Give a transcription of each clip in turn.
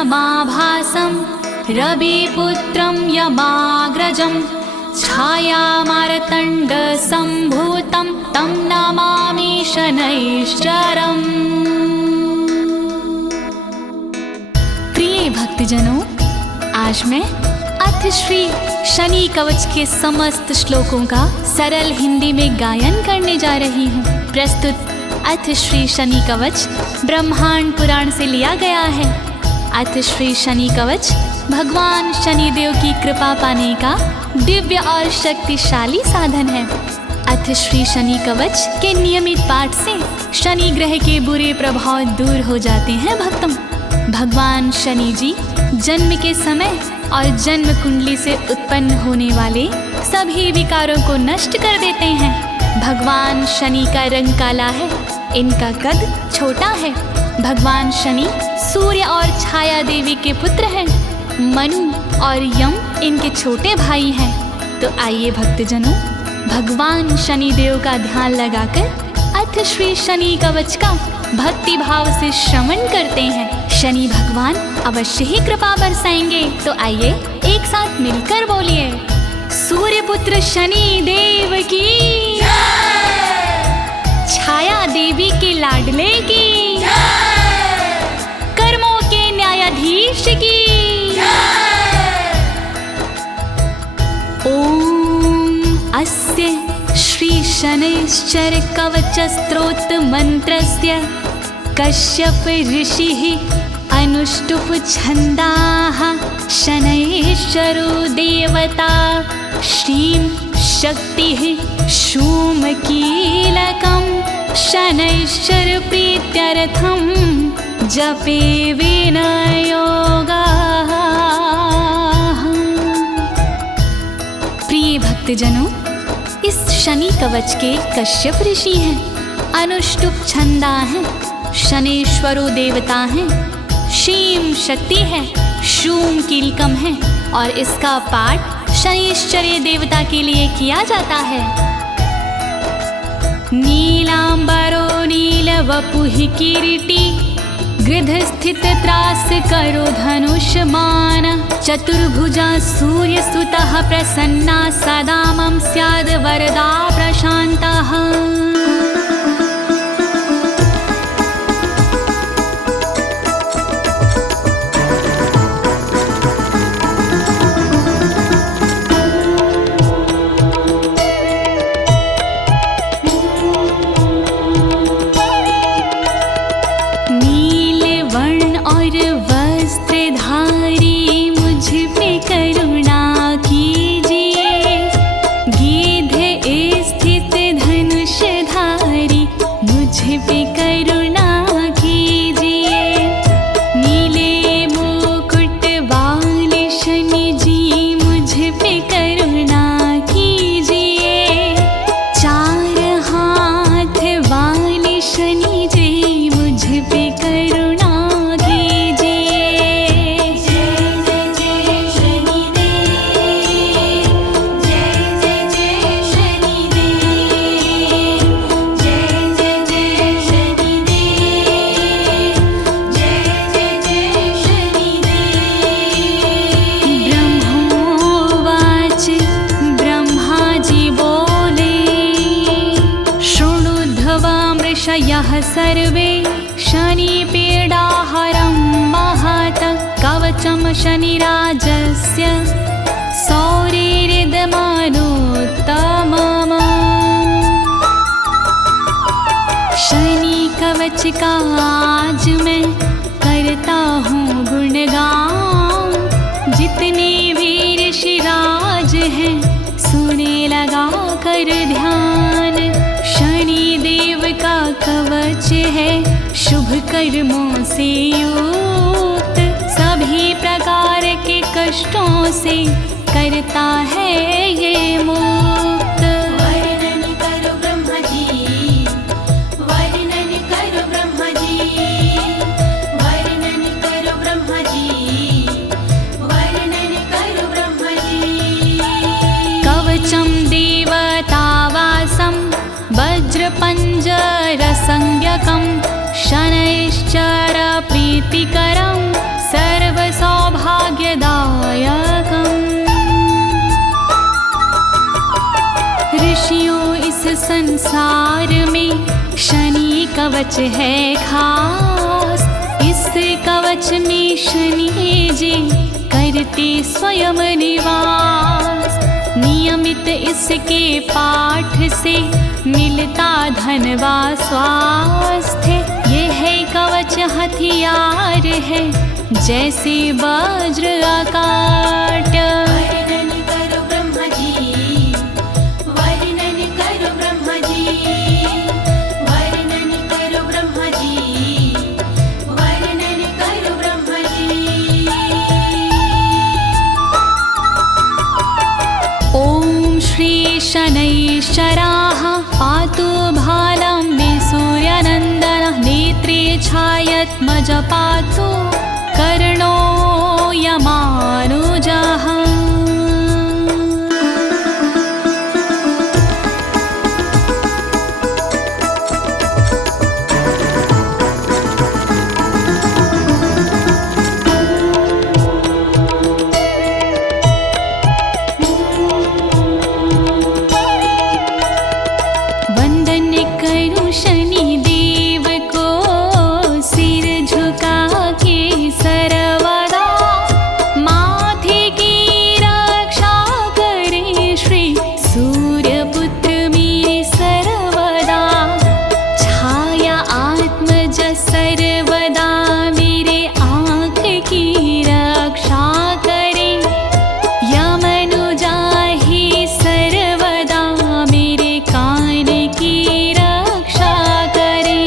समाभासं रविपुत्रं यमाग्रजं छायामार्तण्डसम्भूतं तं नमामि शनैश्चरम्। प्रिय भक्तजनों, आज मैं अथश्री शनि कवच के समस्त श्लोकों का सरल हिंदी में गायन करने जा रही हूँ। प्रस्तुत अथश्री शनि कवच ब्रह्मांड पुराण से लिया गया है। अथश्री शनि कवच भगवान शनिदेव की कृपा पाने का दिव्य और शक्तिशाली साधन है। अथश्री शनि कवच के नियमित पाठ से शनि ग्रह के बुरे प्रभाव दूर हो जाते हैं। भक्तों, भगवान शनि जी जन्म के समय और जन्म कुंडली से उत्पन्न होने वाले सभी विकारों को नष्ट कर देते हैं। भगवान शनि का रंग काला है, इनका कद छोटा है। भगवान शनि सूर्य और छाया देवी के पुत्र हैं। मनु और यम इनके छोटे भाई हैं। तो आइए भक्तजनों, भगवान शनि देव का ध्यान लगाकर अथश्री शनि कवच का भक्ति भाव से श्रवण करते हैं। शनि भगवान अवश्य ही कृपा बरसाएंगे। तो आइए एक साथ मिलकर बोलिए, सूर्यपुत्र शनि देव की, छाया देवी के लाडले की, कर्मों के न्यायाधीश की। ओम अस्य श्री शनैश्चर कवच स्तोत्र मंत्रस्य कश्यप ऋषिः अनुष्टुप छन्दाः शनैश्चरो देवता श्रीं शक्तिः शूमकीलकं शनैश्चर प्रीत्यर्थं जपे विनयोगाः। प्रिय भक्तजनों, इस शनि कवच के कश्यप ऋषि हैं, अनुष्टुप छंदा हैं, शनेश्वरो देवता हैं, शीम शक्ति है, शूम कीलकम है और इसका पाठ शनिश्चर्य देवता के लिए किया जाता है। नीलांबरो नीलवपुः किरीटी गृध स्थित त्रास करो धनुष्मान चतुर्भुजा सूर्यसुतः प्रसन्ना सदा मम स्याद वरदा प्रशान्तः। सर्वे शनिपीडाहरं महत् कवचं शनिराजस्य सौरिरिदमनुत्तमम्। शनि कवच का आज मैं करता हूँ गुणगान, जितने भी ऋषिराज हैं सुने लगा कर ध्यान। शनि देव का कवच है शुभ कर्मों से युक्त, सभी प्रकार के कष्टों से करता है ये मुक्त। वर्णन करो ब्रह्मा जी, वर्णन करो ब्रह्मा जी, वर्णन करो ब्रह्मा जी, वर्णन करो ब्रह्मा जी। कवचम देवतावासम वज्रपञ्जरसंज्ञकं शनैश्चर प्रीतिकरं सर्व भाग्यदायकम्। ऋषियों इस संसार में शनि कवच है खास। इस कवच में शनि जी करते स्वयं निवास। नियमित इसके पाठ से मिलता धन व स्वास्थ्य। यह कवच हथियार है जैसे वज्र अकाट। वर्णन करो ब्रह्मा जी, वर्णन करो ब्रह्मा जी, वर्णन करो ब्रह्मा जी, वर्णन करो ब्रह्मा जी। ॐ श्री शनैश्चराः पातु भालं मे सूर्यनन्दनः। नेत्रे छायत्मज पातु कर्णो यमानुजः। वंदन करूं शनि देव को सिर झुका के सर्वदा। माथे की रक्षा करे श्री सूर्यपुत्र मेरे सर्वदा। छाया आत्मज सर्वदा मेरे आँख की रक्षा करे। यमनुजा ही सर्वदा मेरे कान की रक्षा करे।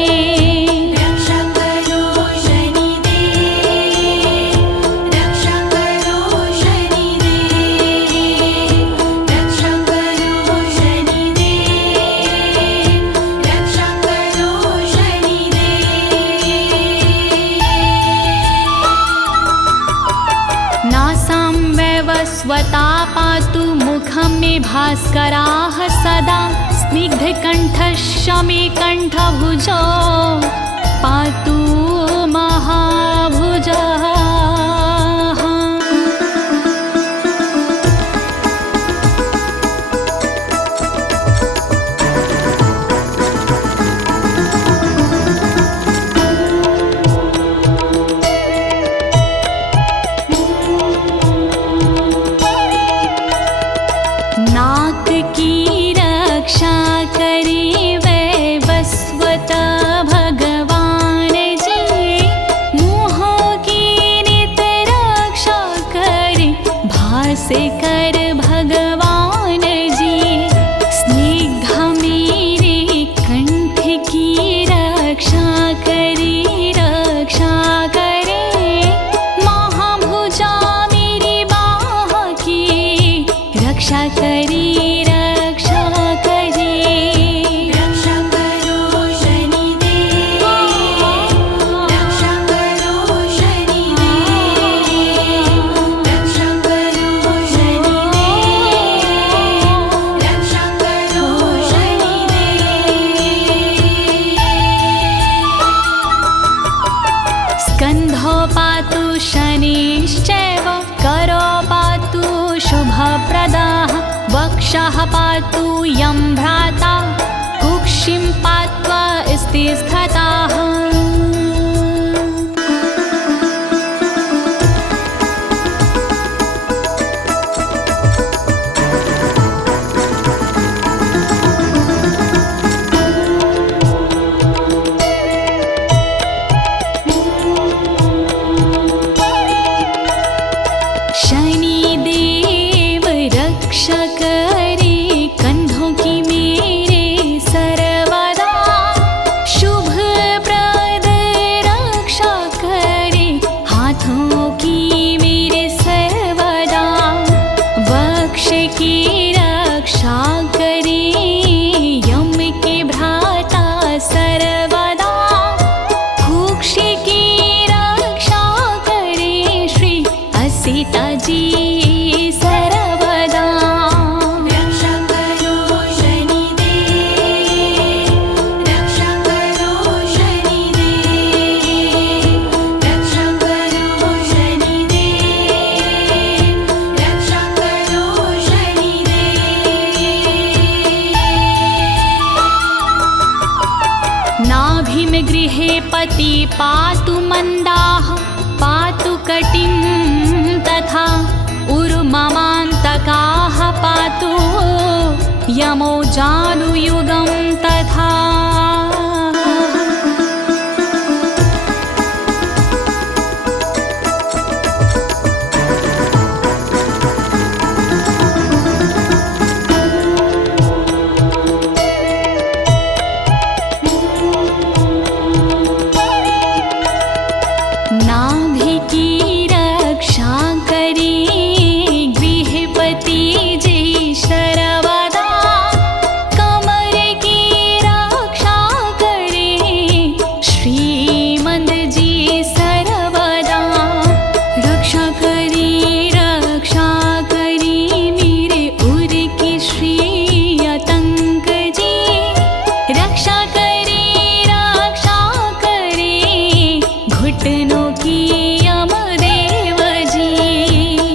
रक्षा करो शनिदेव, रक्षा करो शनिदेव, रक्षा करो शनिदेव, रक्षा करो शनिदेव। नासां वैवस्वता पातु मुखं मे भास्कराः सदा। स्निग्धकण्ठश्च मे कण्ठभुजो पातु महाभुजः। नाक की रक्षा करे वैवस्वत भगवान जी। मुँहों की नित रक्षा करे भास्कर भगवान जी। स्निग्ध मेरे कंठ की रक्षा करे, रक्षा करे। महाभुजा मेरी बाह की रक्षा करे, रक्षा करे। रक्षा करो शनिदेव, रक्षा करो शनिदेव, रक्षा करो शनिदेव, रक्षा करो शनिदेव। स्कन्धो पातु शनिश्चैव करो पातु शुभप्रदाः। वक्षः पातु यं भ्राता कुक्षिं पात्वा स्थिताः। शनिदेव रक्षा करे कंधों की मेरे सर्वदा। शुभप्रद रक्षा करे हाथों की मेरे सर्वदा। वक्ष की रक्षा करे यम के भ्राता सर्वदा। कुक्ष की रक्षा करे श्री असिता जी सर्वदा। रक्षा करो शनिदेव, रक्षा करो शनिदेव, रक्षा करो शनिदेव, पातु मन्दाः पातु कटिं तथा उर्ममान्तकाः पातु यमो जानुयुगं तथा। नाभि की रक्षा करी गृहपति जी सर्वदा, कमर की रक्षा करे श्रीमंत जी सर्वदा। रक्षा करी मेरे उर की श्री आतंक जी, रक्षा करे घुटनों की यमदेव जी।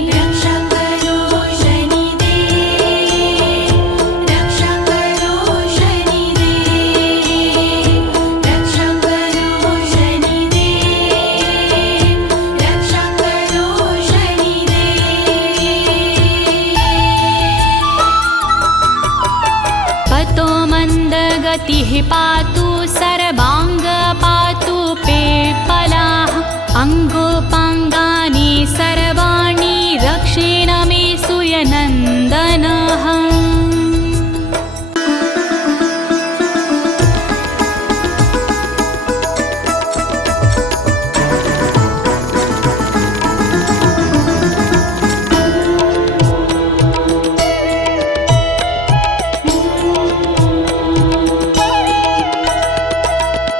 रक्षा करो शनिदेव, रक्षा करो शनिदेव, रक्षा करो शनिदेव, रक्षा करो शनिदेव। पतो मन्दगतिः पातु सर्वांग पातु पेपलाः, अङ्गोपाङ्गानि सर्वाणि रक्षेण मे सूयनन्दनः।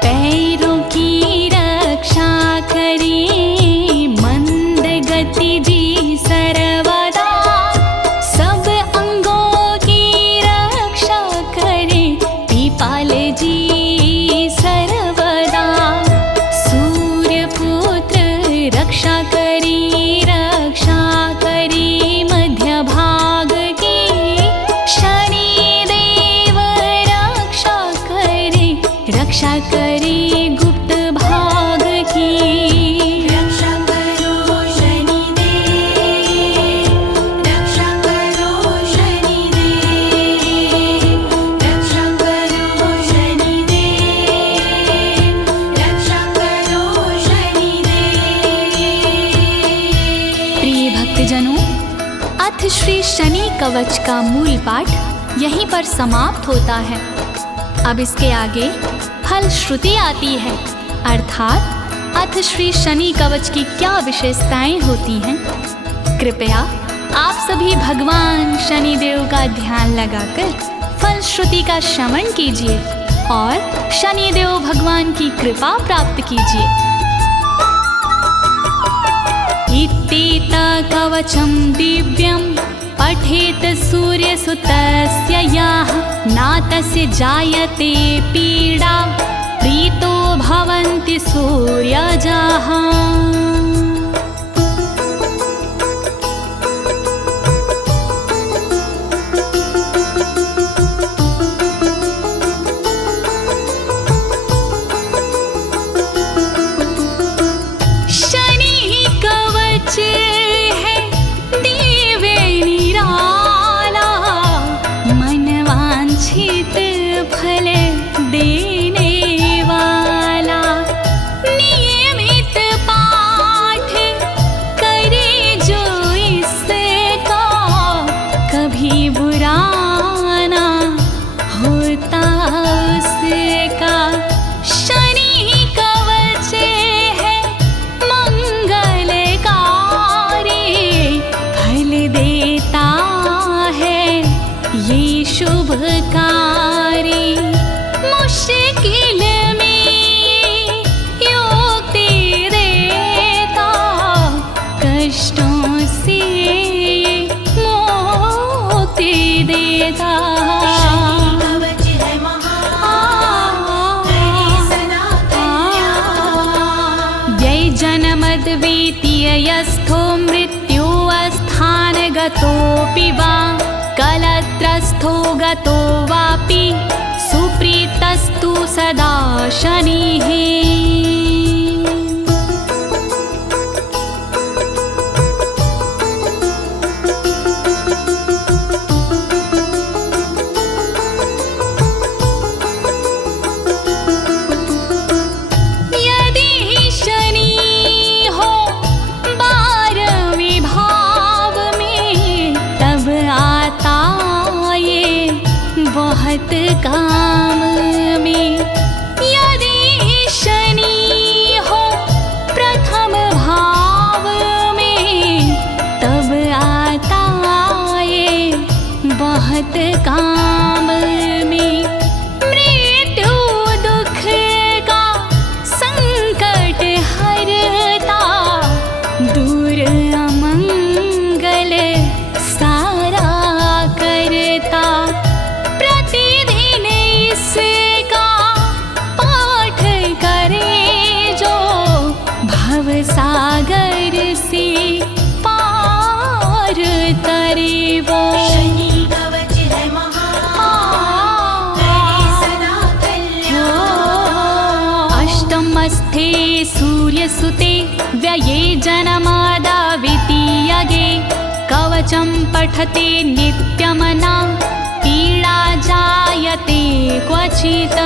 पैरों की रक्षा करे मंद गति जी सर्वदा, सब अंगों की रक्षा करे पीपाल जी सर्वदा। सूर्य पुत्र रक्षा करे मध्य भाग की, शनिदेव रक्षा करे गुप्त भाग की। रक्षा करो शनिदेव, रक्षा करो शनिदेव, रक्षा करो शनिदेव, रक्षा करो शनिदेव। प्रिय भक्तजनों, अथ श्री शनि कवच का मूल पाठ यहीं पर समाप्त होता है। अब इसके आगे फलश्रुति आती है, अर्थात अथ श्री शनि कवच की क्या विशेषताएं होती हैं। कृपया आप सभी भगवान शनिदेव का ध्यान लगाकर फलश्रुति का श्रवण कीजिए और शनिदेव भगवान की कृपा प्राप्त कीजिए। इत्येत कवचं दिव्यं पठेत सूर्यसुतस्य यः, नातस्य जायते पीडा प्रीतो भवन्ति सूर्यजाः। शनि कवच है दिव्य निराला, मनवांछित फल देने वाला। नियमित पाठ करे जो इसका, कभी बुरा ना होता उसका। शनि कवच है मंगलकारी, फल देता है ये शुभकारी। मुश्किल में योग दे देता, कष्टों से मुक्ति देता। कवच है महान, करे सदा कल्याण। व्यय जनमद्वितीयस्थो मृत्यु अस्थानगतोऽपि वा, कलत्रस्थो गतो वापि सुप्रीतस्तु सदा शनिः। बहुत काम में। यदि शनि हो प्रथम भाव में, तब आता ये बहुत काम में। मृत्यु दुख का संकट हरता, दूर अमंगल सारा करता। प्रतिदिन इसका पाठ करे जो, भव सागर से पार तरे वो। शनि कवच है महान, करे सदा कल्याण। अष्टमस्थे सूर्यसुते, व्यये जनमादावितीयगे। कवचं पठते नित्यमना, पीडा जायते क्वचित्।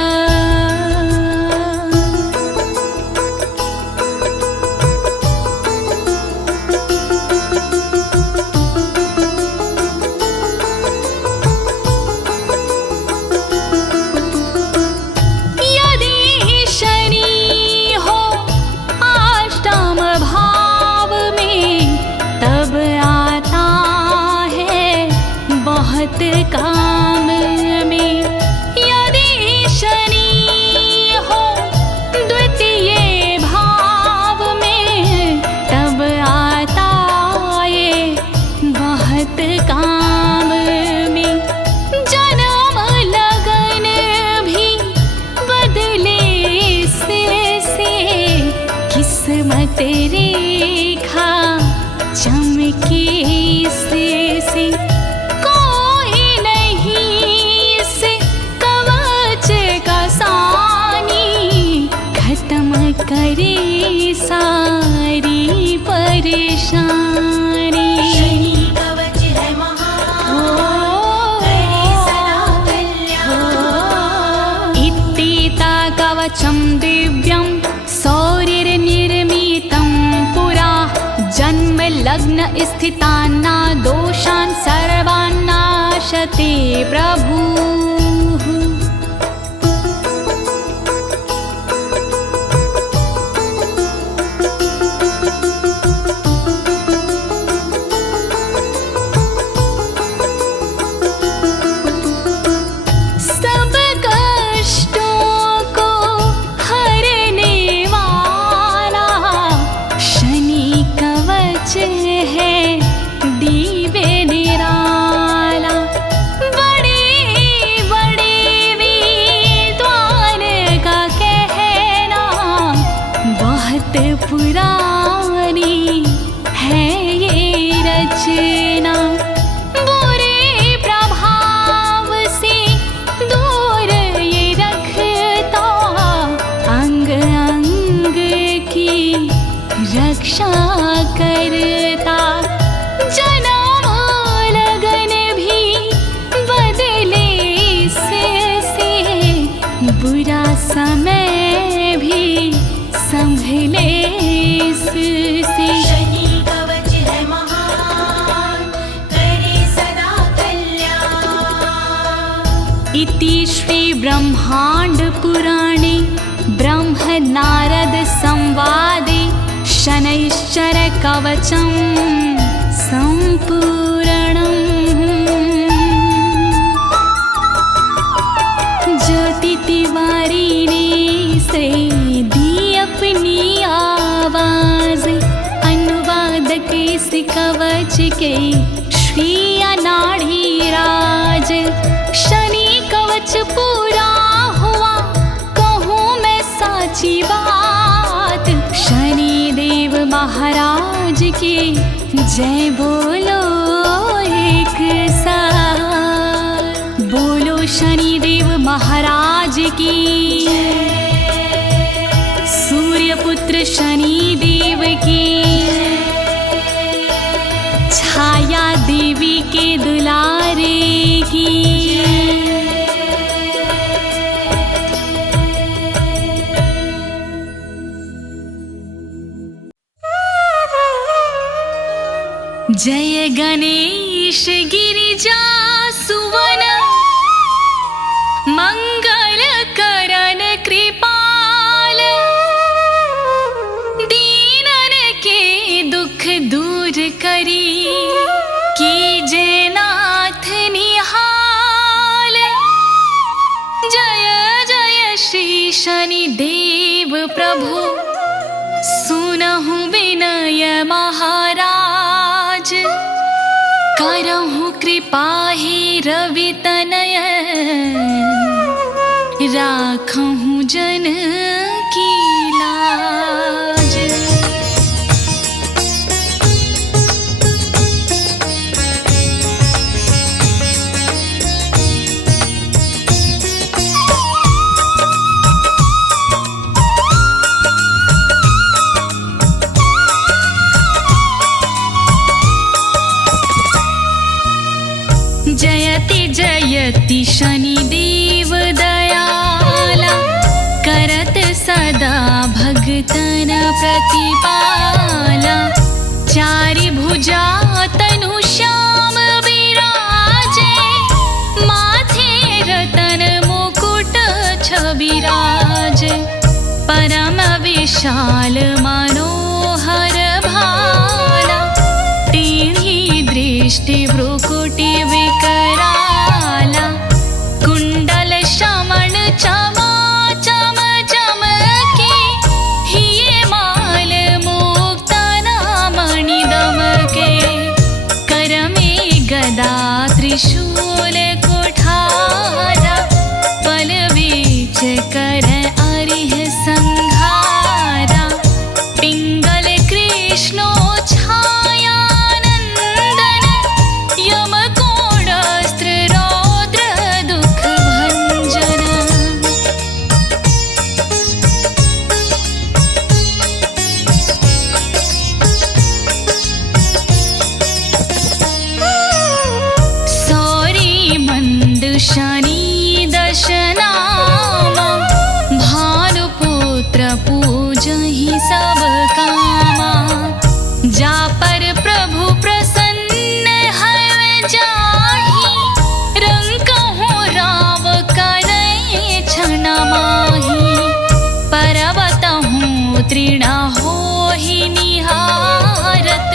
यदि शनि हो अष्टम भाव में, तब आता है बहुत काम में। यदि शनि हो द्वितीय भाव में, तब आता ये बहुत काम में। जन्म लगन भी बदले से किस्मत रेखा चमके से। कोई नहीं से कवच का सानी, खत्म करे सारी परेशानी। शनि कवच है महान, करे सदा कल्याण। इत्तीता कवचं दिव्यं, सौर्यनिर्मितं पुरा। जन्म लग्न स्थितान्ना दोषान् सर्वान् नाशते प्रभुः। सब कष्टों को हरने वाला शनि कवच है दिव्य निराला। बड़े बड़े विद्वान का कहना, बहुत पुरानी है ये रचना। बुरे प्रभाव से दूर ये रखता, अंग अंग की रक्षा करता। जन्म लगन भी बदले से बुरा समय भी संभले से। शनि कवच है महान, करे सदा कल्याण। इति श्री ब्रह्मांड पुराणे ब्रह्म नारद संवादे शनैश्चर कवचं संपूर्णम्। ज्योति तिवारी ने से दी अपनी आवाज, अनुवादक इस कवच के श्री अनाड़ी राज। शनि कवच पूरा हुआ, कहूँ मैं साची बात। शनि देव महाराज की जय बोलो एक साथ। बोलो शनि देव महाराज की, सूर्यपुत्र शनि देव की, छाया देवी के दुलारे की। जय गणेश गिरिजा सुवन, प्रभु सुनहु विनय महाराज, करहु कृपा हे रवि तनय, राखहु जन की लाज। जयति जयति शनिदेव दयाला, करत सदा भगतन प्रतिपाला। चारि भुजा तनु श्याम विराजे, माथे रतन मुकुट छविराजे। परम विशाल मनोहर भाला, टेढ़ी दृष्टि भ्रुकुटि विकराला। कुंडल श्रवण चमा चम चमके, हिये माल मुक्तना मणि दमके। कर में गदा त्रिशूल कुठारा, पल बीच कर अरिह संघारा। पिंगल कृष्णो छायानंदन, यम कोणास्त्र रौद्र दुख भंजन। सौरी मंद शनि दशनामा, भानुपुत्र पूजहि सब कामा। जा पर प्रभु प्रसन्न है जाहि, रंकहु राव करई छन माहि। परबतहु तृण होहि निहारत,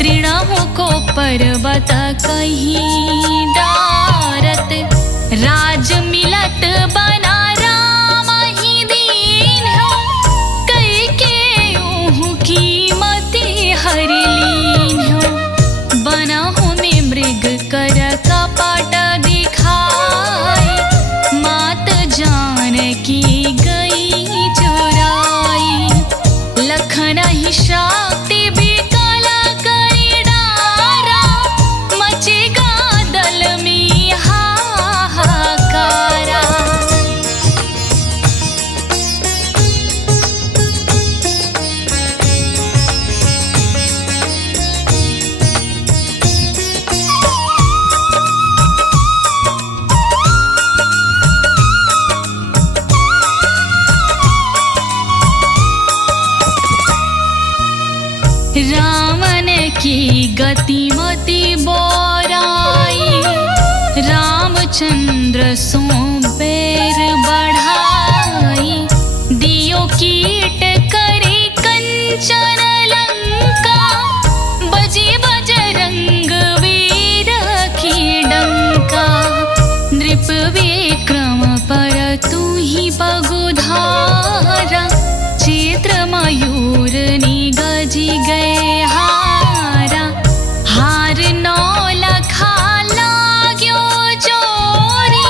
तृणहु को पर्वत कहि डारत। राज मिलत बना राम ही दीन्हु, कैकेयी कीमति हरि लीन्हु। बनहु में मृग कर कपट दिखाई, मात जानकी गई चुराई। लखन ही शक्ति विकल करि डारा, मचेगा दल में हाहाकारा। रावण की गतिमति बोराई, रामचंद्र सो पैर बढ़ाई। दियो कीट करे कंचन लंका, बजे बजरंग वीर की डंका। नृप विक्रम पर तू ही पगुधारा, चित्र मयूर निगजी गए हारा। हार नौ लखा लाग्यो जोरी,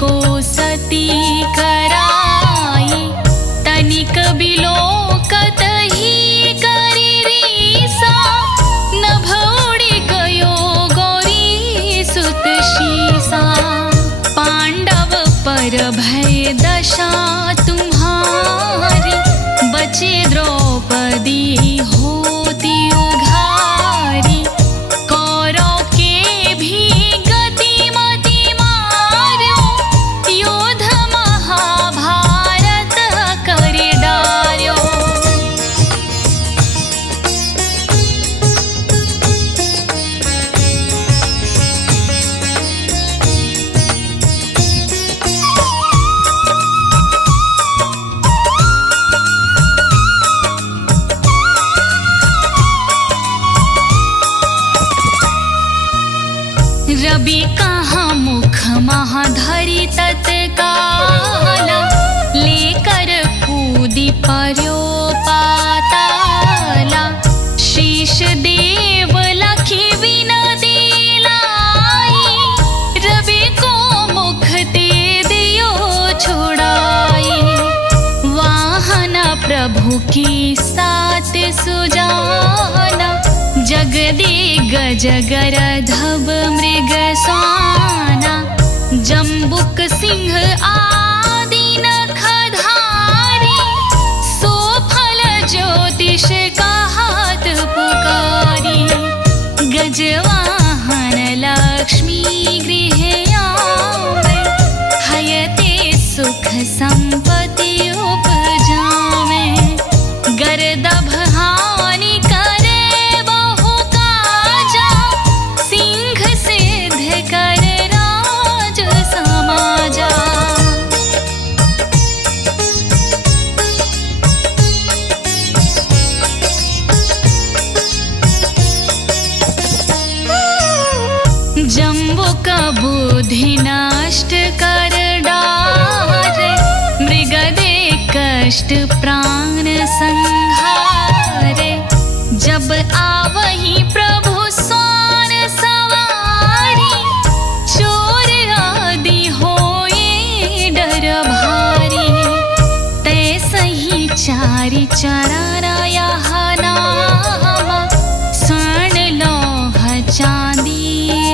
को सती कराई, तनिक बिलोकत ही करी रीसा, नभ उड़ी गयो गौरी सुत शीसा। पांडव पर भय दशा तुम्हारी, बचे द्रौपदी होती उघारी। कौरव के भी गति मति मार्यो, युद्ध महाभारत करि डार्यो। रवि कहाँ मुख महाधरी तत्काल, लेकर कूदी पर्यो पाताला। शीश देव लखी विनती लाई, रवि को मुख ते दियो छुड़ाई। वाहन प्रभु की सात सुजाना, जगदिग्गज गरधव मृग स्वाना। जम्बुक सिंह आदि नखधारी, सोफल ज्योतिष कहत पुकारी। गजवाहन लक्ष्मी गृह आवे, हयते सुख संपत्ति उपजावे। गरदभ हानि करे बहु काजा, सिंह सिद्ध कर राज समाजा। जम्बुक बुद्धि नष्ट कर डारे, मृग दे कष्ट प्राण संहारे। जब आवही प्रभु स्वान सवारी, चोर आदि होए डर भारी। तैसही चारि चराया नामा, स्वर्ण लौह चांदी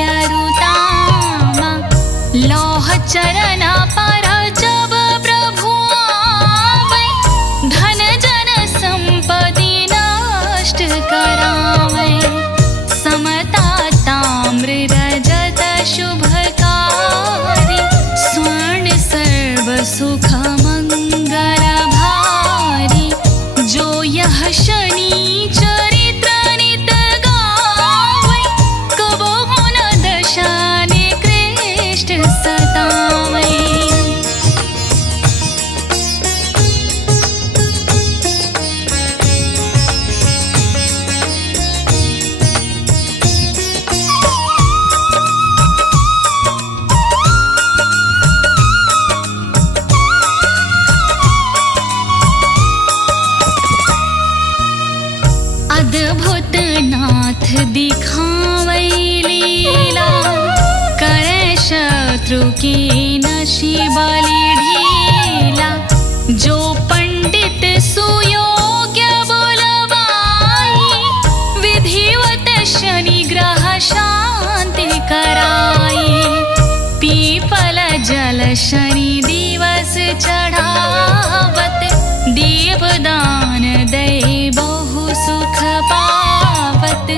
अरुतामा। लौह चरण पर जब प्रभु आवे, धन जन संपत्ति नष्ट करावे। समता ताम्र रजत शुभकारी, स्वर्ण सर्व सुख मंगल भारी। जो यह शनि चरित्र नित गावे, कबो न दशा निकृष्ट सतावे। अद्भुत नाथ दिखावै लीला, करे शत्रु की नशी बलि ढीला। जो पंडित सुयोग्य बुलवाई, विधिवत शनि ग्रह शांति कराई। पीपल जल शनि दिवस चढ़ावत, देवदान दे बहु सुख पावत।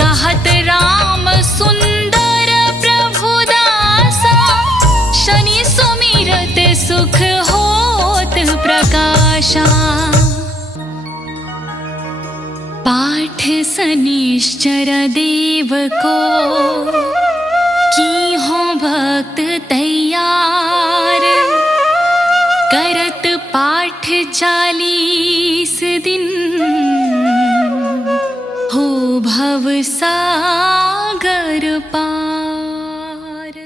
कहत राम सुंदर प्रभु दासा, शनि सुमिरत सुख होत प्रकाशा। पाठ शनिश्चर देव को, की हो भक्त तैयार। करत पाठ 40 दिन, हो भव सागर पार।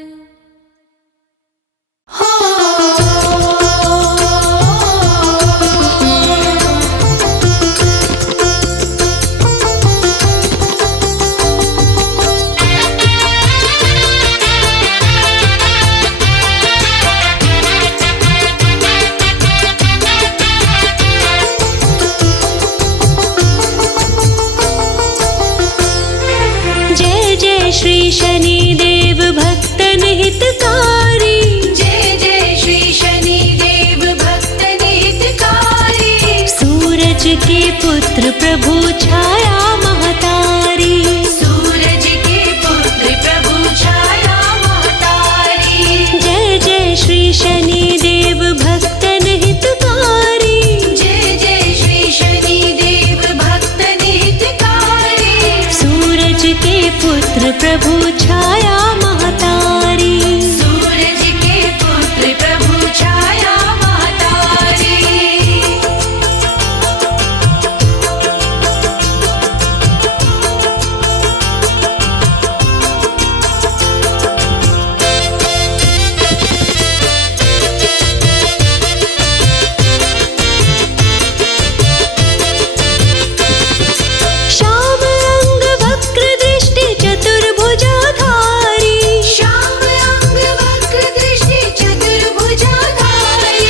श्री शनिदेव भक्तन हितकारी। जय जय श्री शनिदेव भक्तन हितकारी। सूरज के पुत्र प्रभु छाया महतारी। सूरज के पुत्र प्रभु छाया महतारी। जय जय श्री शनिदेव भक्तन हितकारी। जय जय श्री शनिदेव भक्तन हितकारी। सूरज के पुत्र प्रभु छाया महतारी। सूरज के पुत्र प्रभु छाया महतारी। श्याम अंग वक्र दृष्टि चतुर्भुजाधारी। श्याम अंग वक्र दृष्टि चतुर्भुजाधारी।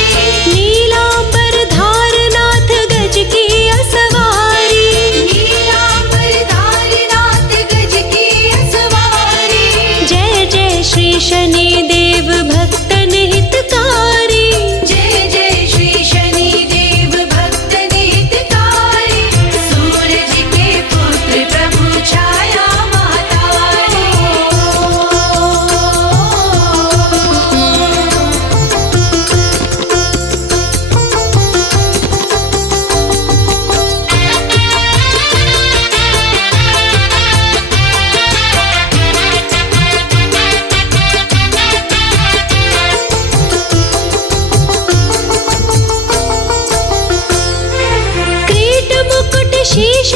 नीलांबर धारनाथ गज की असवारी। नीलांबर धारनाथ गज की असवारी। जय जय श्री शनिदेव भक्तन हितकारी। जय जय श्री शनिदेव भक्तन हितकारी। सूरज के पुत्र प्रभु छाया किरीट मुकुट शीश